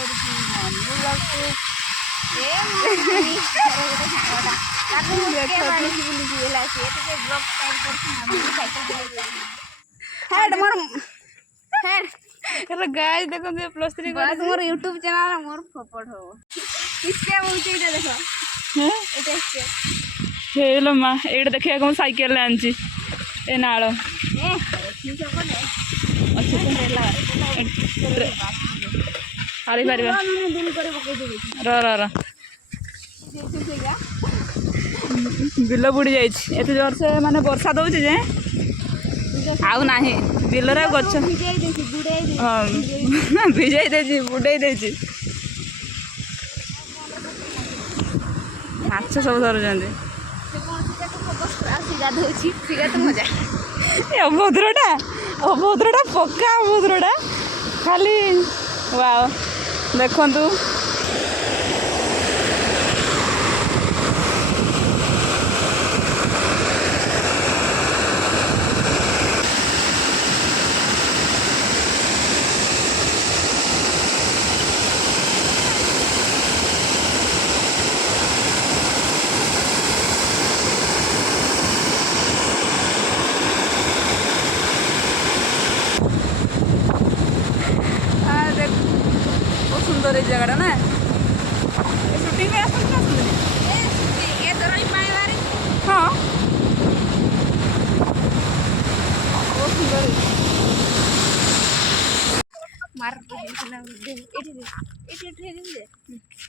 କରୁଛି ମନୁ ଲାଗୁ ଏ ମନି ତାକୁ କିଏ ମାରିକି ବୁଲିକି ହେଲା ସିଏ ଟିକେ ବ୍ଲଗ ଟାଇପ କରୁଛି ନା ମୁଁ ସାଇକେଲ हेड मोर ହେଡ୍ हेलो गाइस देखो ये +3 ବାସ୍ ମୋର ୟୁଟ୍ୟୁବ ଚ୍ୟାନେଲ ମୋର ଫପଡ଼ ହବ କିସକେ ବୋଲଛି ଏଇଟା ଦେଖ हैं ଏଇଟା କିସକେ हेलो मां एटा देखिया को साइकिल ले आंची ए नाळ ଏ ଠିକ ହବ ନେ अच्छे से हारी पारिबा ମାନେ ଦିନ କରି ପକେଇ ଦେବି र ଦେଇଛୁ ସେଇଟା बिल बुड़ी जाइछ एते जोर से माने वर्षा दउछ जे आउ नाही बिल रे गछ ଭିଜେଇ ଦେଇଛି ବୁଡ଼େଇ ଦେଇଛି हां भिजाई देछि बुडई देछि माछ सब धर जंदे ସେ କ'ଣ ସେଟାକୁ ଫୋକସ୍ ଆସି ଗାଧଉଛି ସେଇଟା ତ ମଜା ए अभद्रटा पक्का अभद्रटा खाली वाओ देखंतु बहुत सुंदर है जगह ना शूटिंग में आसुनी ଏ ତୋର ଏଇ ପାଣି ବାହାରି हाँ बहुत सुंदर है ମାର୍କ ହେଇଥିଲା ଏଠି ଏଠି ଏଠି